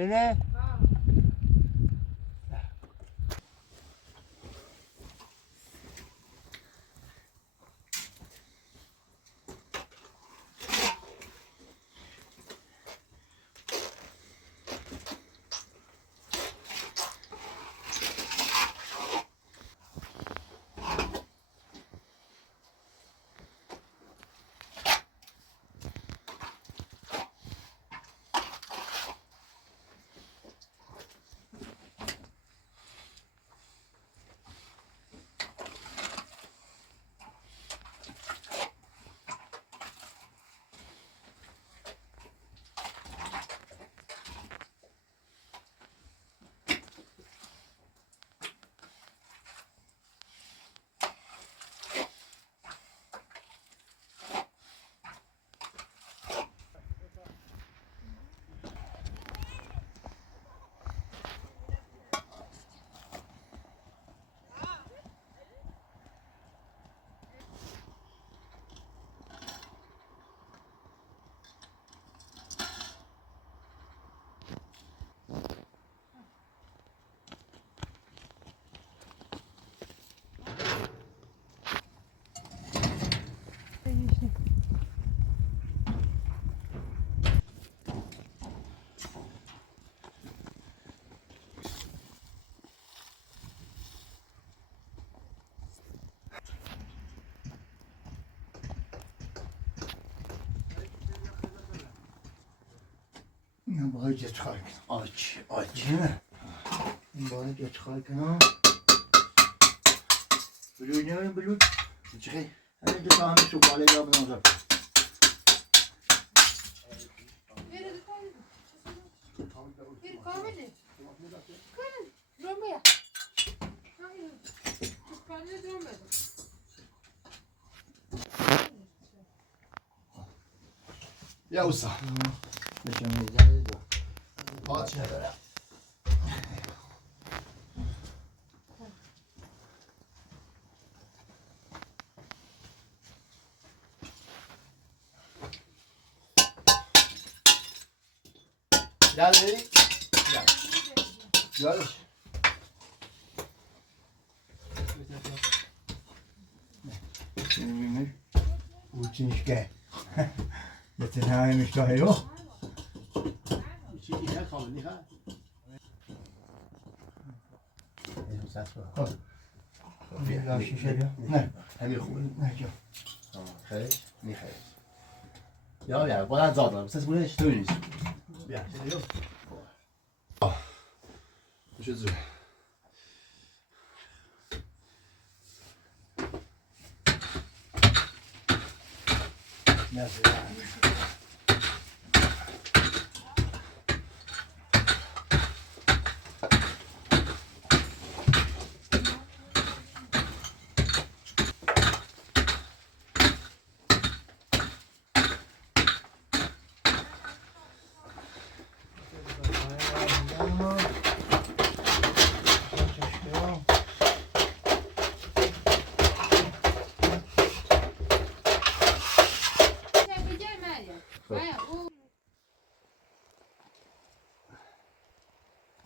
اینه؟ این باید جت خواهی کنم آج این باید جت خواهی کنم بلوی نمیم بلوی چخی همین دو تا همه سوپاله یا بنازم یا اوسا بچه میزنی دو آج نداره Gel bey. Gel. Gel. میبینی اوچینش که یه های مشتاهی رو چی دیگه خواهی ها؟ اینو ساعت برو. بیا شیشه بیا نه همین خوبه. نه جا خیلی میخوای. یا باید زادم. سه بودش تو نیست. بیا. چه چه زود. نه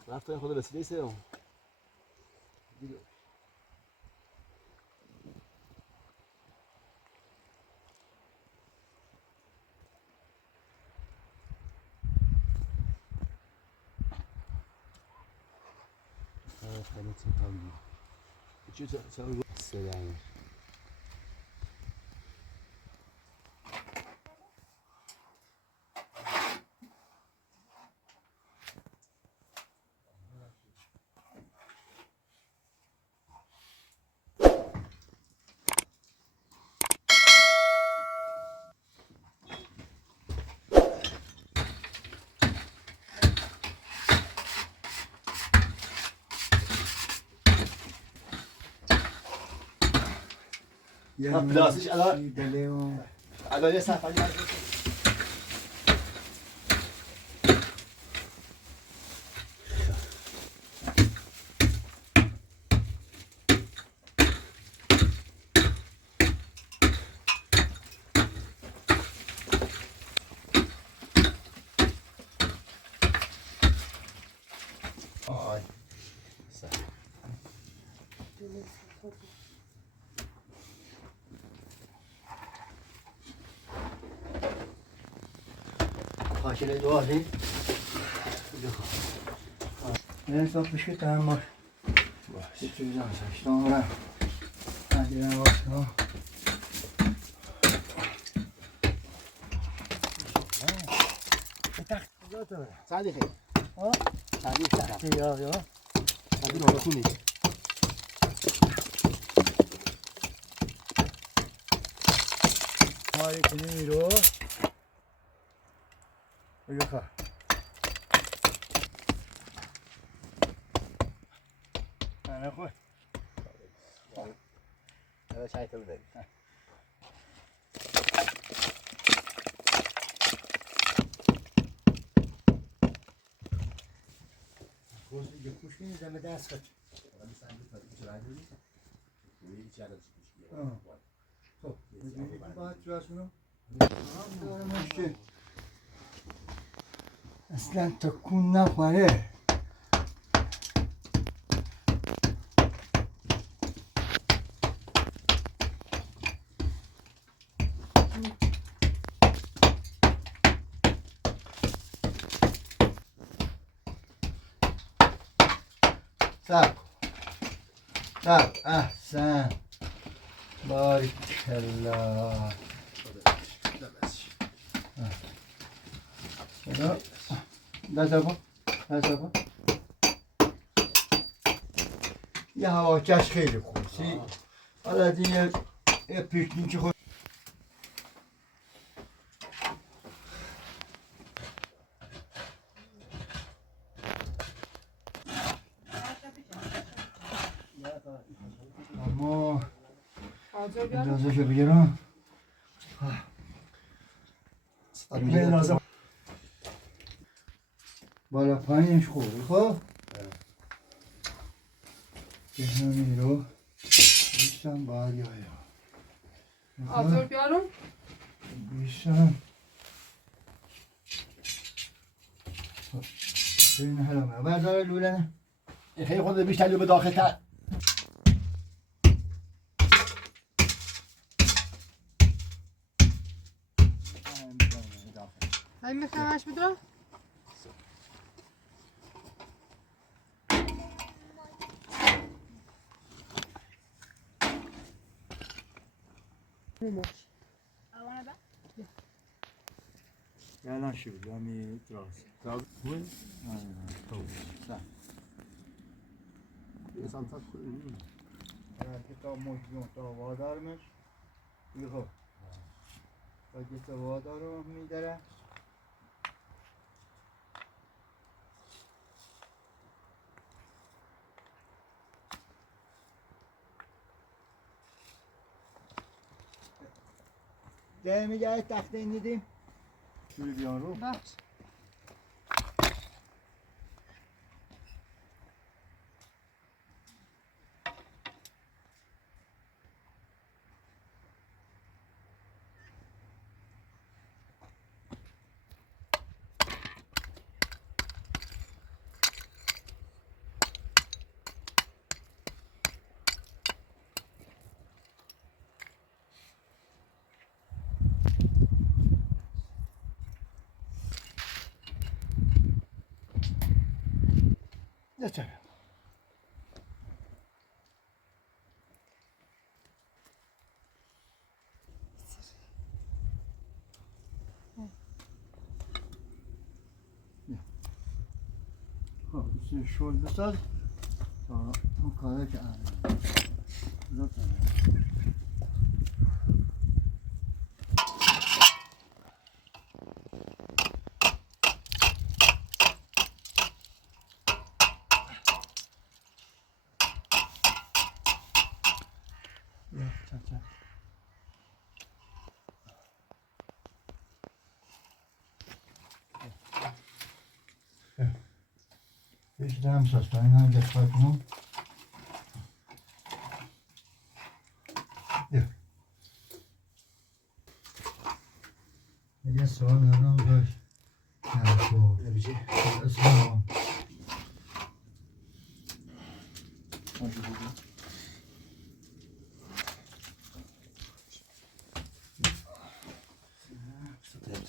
رفتن خود رسیده سه سه پلاستیش الان یه صفحه خاطر دعایی نه حساب بشه تمام باش یه چیزی هستش دارم ندیدم واسه سعدی خیلی ها سعدی سعدی یا سعدی نوبه کنی ماری کنی میرو بگو خواه نه خواه چای تو بدهی روزی یه خوش کنی دم دست خود خب باید جواز کنم اصلا تکون نخوره سب سب احسن باریکلا دست یه هواکش خیلی خوبی حالا دیگه یه پیکنیک خود اما اندازه شو بگیرم بالا پایینش خوبی خب که همین رو بیشتم باید یا آزار بیارم؟ بیشتم ببین حالا بردار لوله نه این خیلی خود بیشتر به داخل تر هاي میخوامش بدرم؟ الان شو دامی تراس خوبه؟ سن انسان تا خوبه که تا موجود تا وادارمش یهو تا که تا وادارم میداره ده میگه تخته نیدیم شوری بیان رو باش نه چرا خب این شل بساز تا اون کاره که بیشتر هم ساز تا این هم دستگاه کنم یه سوال ندارم داشت نمیشه اسلام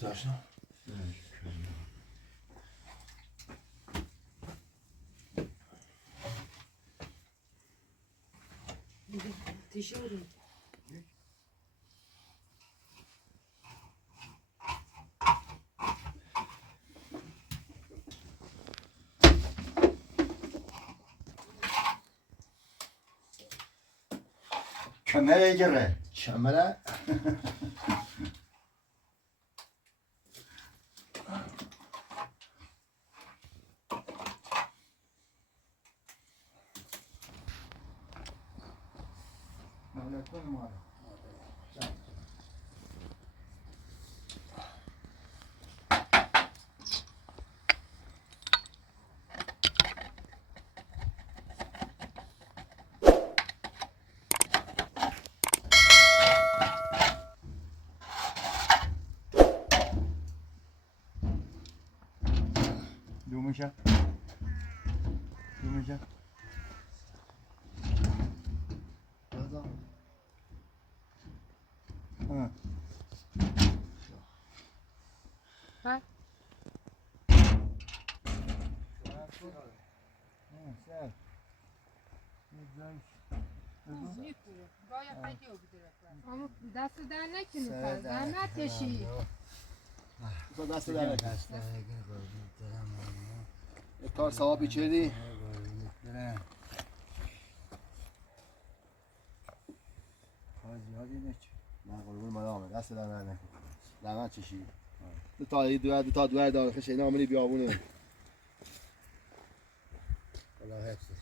داشتم تشوری Kameraya gire. kamera Mehlettin numara. Dumuşa. Dumuşa. Ha. Bak. Güzel. Güzel. Ama دست در نکنی پس زحمت کشی تو دست در نکن کار ثوابی چیدی نه قربون مدامه دست در نکن لعنت چشی دو تا دوار داره خیلی شیطان عملی بیابونه الله حفظ